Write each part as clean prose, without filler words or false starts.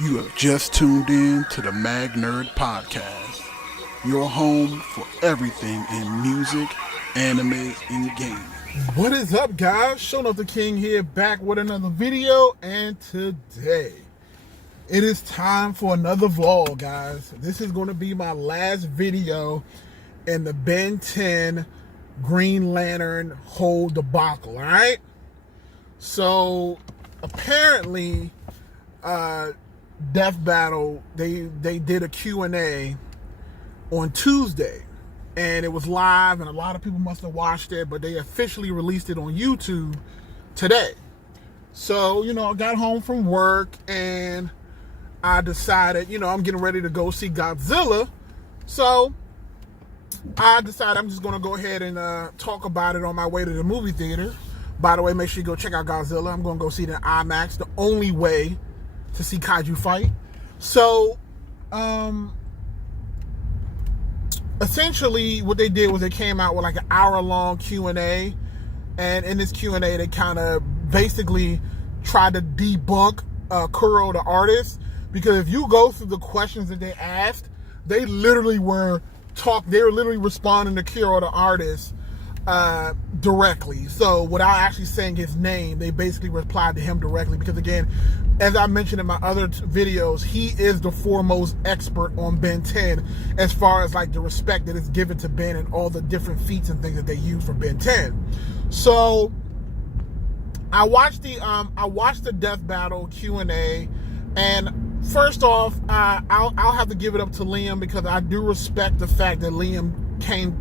You have just tuned in to the Mag Nerd Podcast, your home for everything in music, anime, and gaming. What is up, guys? Showing up the King here, back with another video, and today it is time for another vlog, guys. This is going to be my last video in the Ben 10 Green Lantern whole debacle, all right? So apparently, Death Battle, they did a Q&A on Tuesday, and it was live, and a lot of people must have watched it, but they officially released it on YouTube today. So, I got home from work, and I decided, I'm getting ready to go see Godzilla, so I decided I'm just going to go ahead and talk about it on my way to the movie theater. By the way, make sure you go check out Godzilla. I'm going to go see it in IMAX, the only way to see kaiju fight. So, essentially what they did was they came out with like an hour-long Q&A, and in this Q&A they kind of basically tried to debunk Kuro the artist, because if you go through the questions that they asked, they literally were literally responding to Kuro the artist directly. So without actually saying his name, they basically replied to him directly, because again, as I mentioned in my other videos, he is the foremost expert on Ben 10 as far as like the respect that is given to Ben and all the different feats and things that they use for Ben 10. So I watched the Death Battle Q&A, and first off, I'll have to give it up to Liam, because I do respect the fact that Liam came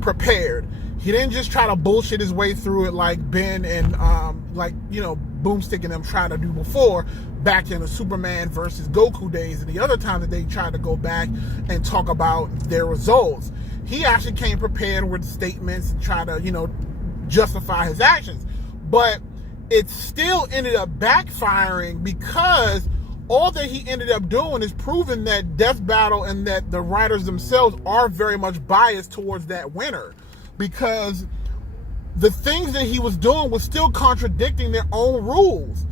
prepared. He didn't just try to bullshit his way through it like Ben and Boomstick and them tried to do before, back in the Superman versus Goku days and the other time that they tried to go back and talk about their results. He actually came prepared with statements and tried to, justify his actions. But it still ended up backfiring, because all that he ended up doing is proving that Death Battle and that the writers themselves are very much biased towards that winner, because the things that he was doing was still contradicting their own rules.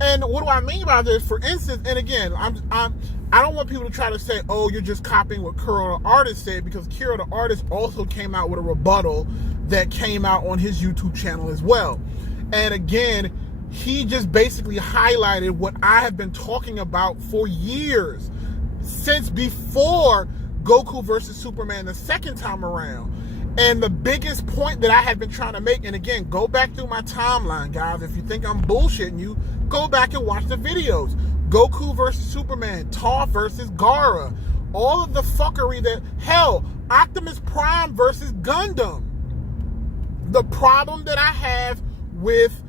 And what do I mean by this? For instance, and again, I don't want people to try to say, oh, you're just copying what Kuro the artist said, because Kuro the artist also came out with a rebuttal that came out on his YouTube channel as well. And again, he just basically highlighted what I have been talking about for years, since before Goku versus Superman the second time around. And the biggest point that I have been trying to make, and again, go back through my timeline, guys. If you think I'm bullshitting you, go back and watch the videos. Goku versus Superman, Toph versus Gaara, all of the fuckery that, hell, Optimus Prime versus Gundam. The problem that I have with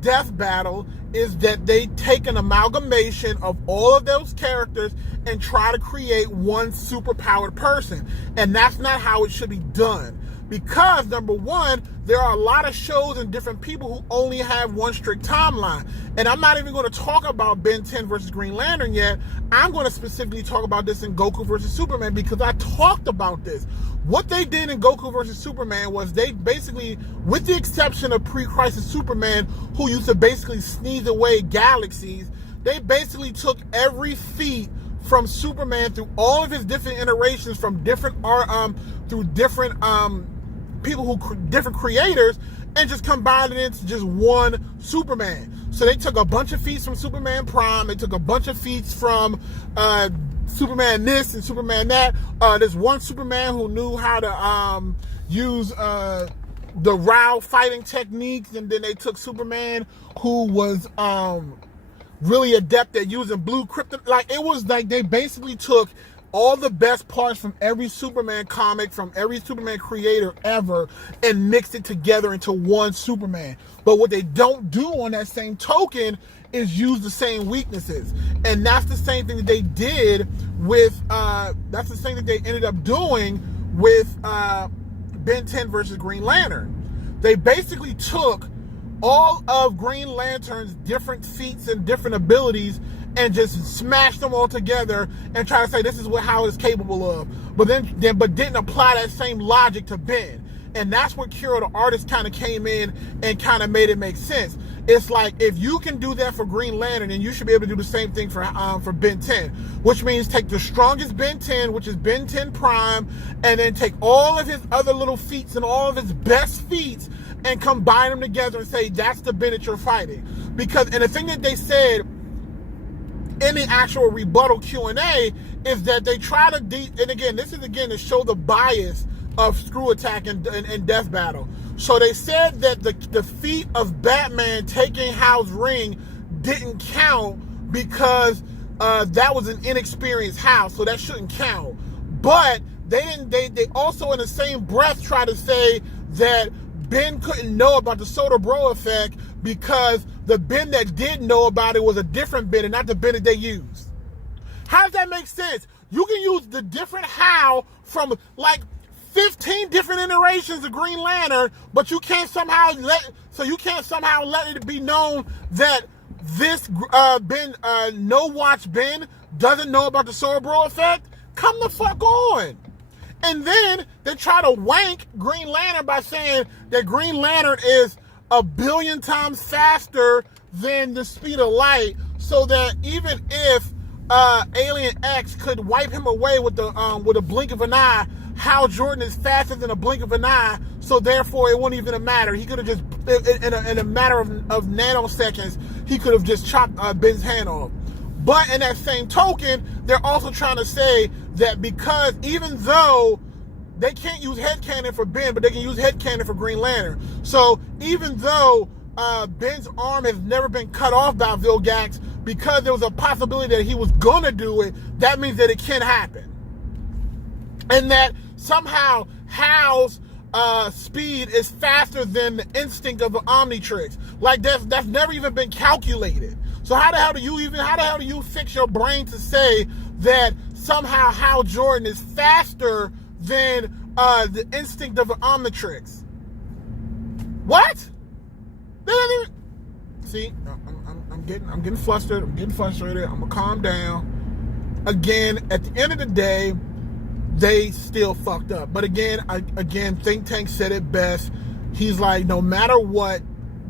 Death Battle is that they take an amalgamation of all of those characters and try to create one superpowered person. And that's not how it should be done. Because, number one, there are a lot of shows and different people who only have one strict timeline. And I'm not even going to talk about Ben 10 versus Green Lantern yet. I'm going to specifically talk about this in Goku versus Superman, because I talked about this. What they did in Goku versus Superman was they basically, with the exception of pre-Crisis Superman, who used to basically sneeze away galaxies, they basically took every feat from Superman through all of his different iterations from different different creators, and just combined it into just one Superman. So they took a bunch of feats from Superman Prime, they took a bunch of feats from Superman this and Superman that. There's one Superman who knew how to use the Rao fighting techniques, and then they took Superman who was really adept at using blue kryptonite. Like, it was like they basically took all the best parts from every Superman comic, from every Superman creator ever, and mixed it together into one Superman. But what they don't do on that same token is use the same weaknesses. And that's the same thing that they did with, that's the same thing they ended up doing with Ben 10 versus Green Lantern. They basically took all of Green Lantern's different feats and different abilities and just smashed them all together and try to say this is how it's capable of, but didn't apply that same logic to Ben. And that's where Kuro the artist kind of came in and kind of made it make sense. It's like, if you can do that for Green Lantern, then you should be able to do the same thing for Ben 10, which means take the strongest Ben 10, which is Ben 10 Prime, and then take all of his other little feats and all of his best feats and combine them together and say, that's the Ben that you're fighting. Because, and the thing that they said in the actual rebuttal Q&A is that they try to, and again, this is again to show the bias of Screw Attack and Death Battle. So they said that the feat of Batman taking Hal's ring didn't count because that was an inexperienced Hal, so that shouldn't count. But they also in the same breath try to say that Ben couldn't know about the Soda Bro effect because the Ben that did know about it was a different Ben and not the Ben that they used. How does that make sense? You can use the different Hal from like 15 different iterations of Green Lantern, but you can't somehow let it be known that this Ben, No Watch Ben, doesn't know about the Sorobro effect. Come the fuck on. And then they try to wank Green Lantern by saying that Green Lantern is 1 billion times faster than the speed of light, so that even if Alien X could wipe him away with a blink of an eye, Hal Jordan is faster than a blink of an eye, so therefore it wouldn't even matter. He could have just, in a matter of nanoseconds, he could have just chopped Ben's hand off. But in that same token, they're also trying to say that because even though they can't use headcanon for Ben, but they can use headcanon for Green Lantern. So even though Ben's arm has never been cut off by Vilgax, because there was a possibility that he was going to do it, that means that it can happen. And that somehow Hal's speed is faster than the instinct of an Omnitrix. Like that's never even been calculated. So how the hell do you fix your brain to say that somehow Hal Jordan is faster than the instinct of an Omnitrix? What? See, I'm getting flustered. I'm getting frustrated. I'm gonna calm down. Again, at the end of the day, they still fucked up. But again, Think Tank said it best. He's like, no matter what,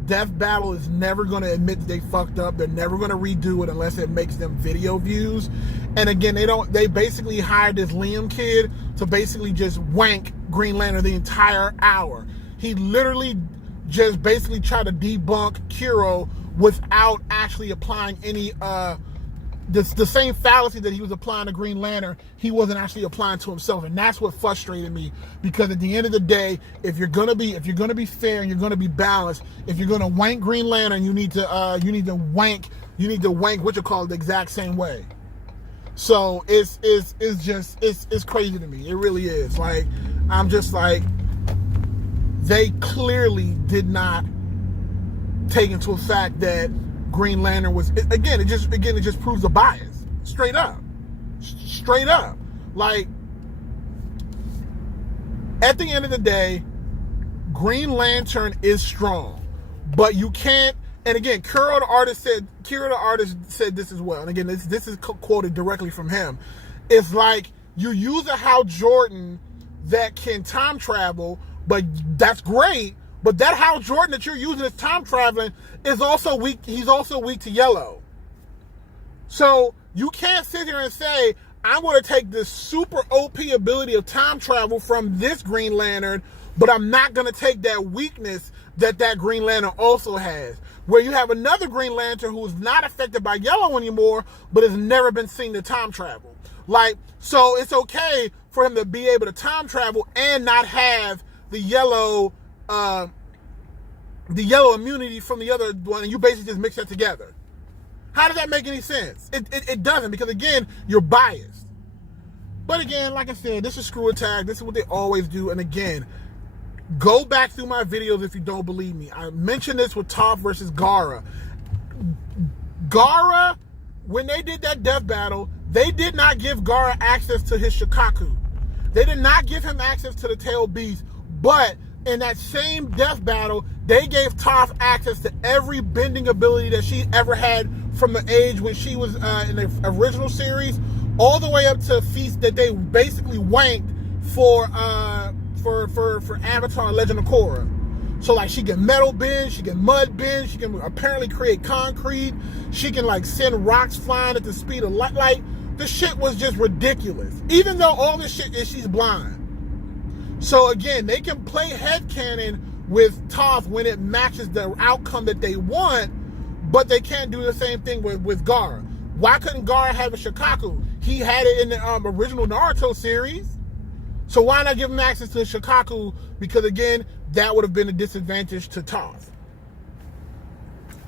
Death Battle is never going to admit that they fucked up. They're never going to redo it unless it makes them video views. And again, they basically hired this Liam kid to basically just wank Green Lantern the entire hour. He literally just basically tried to debunk Kiro without actually applying any the same fallacy that he was applying to Green Lantern, he wasn't actually applying to himself. And that's what frustrated me, because at the end of the day, if you're gonna be fair and you're gonna be balanced, if you're gonna wank Green Lantern, you need to wank what you call it the exact same way. So it's crazy to me. It really is. Like, I'm just like, they clearly did not take into effect that Green Lantern was, it just proves a bias. Straight up. Like, at the end of the day, Green Lantern is strong, but you can't, and again, Kiro the artist said this as well, and again, this is quoted directly from him. It's like, you use a Hal Jordan that can time travel, but that's great, but that Hal Jordan that you're using as time traveling is also weak. He's also weak to yellow. So you can't sit here and say, I'm going to take this super OP ability of time travel from this Green Lantern, but I'm not going to take that weakness that Green Lantern also has. Where you have another Green Lantern who is not affected by yellow anymore, but has never been seen to time travel. Like, so it's okay for him to be able to time travel and not have the yellow immunity from the other one, and you basically just mix that together. How does that make any sense? It doesn't, because again, you're biased. But again, like I said, this is Screw Attack. This is what they always do. And again, go back through my videos if you don't believe me. I mentioned this with Toph versus Gara. Gara, when they did that death battle, they did not give Gara access to his Shikaku. They did not give him access to the Tail Beast. But in that same death battle, they gave Toph access to every bending ability that she ever had from the age when she was in the original series, all the way up to feats that they basically wanked for Avatar: Legend of Korra. So like she can metal bend, she can mud bend, she can apparently create concrete, she can like send rocks flying at the speed of light. Like the shit was just ridiculous. Even though all this shit is she's blind. So again, they can play headcanon with Toph when it matches the outcome that they want, but they can't do the same thing with Gaara. Why couldn't Gaara have a Shikaku? He had it in the original Naruto series. So why not give him access to the Shikaku? Because again, that would have been a disadvantage to Toph.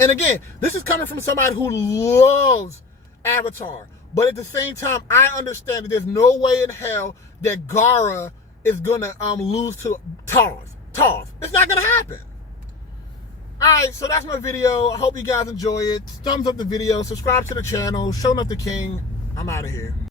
And again, this is coming from somebody who loves Avatar. But at the same time, I understand that there's no way in hell that Gaara is gonna lose to Toph. It's not gonna happen. Alright, so that's my video. I hope you guys enjoy it. Thumbs up the video, subscribe to the channel, show enough the king. I'm out of here.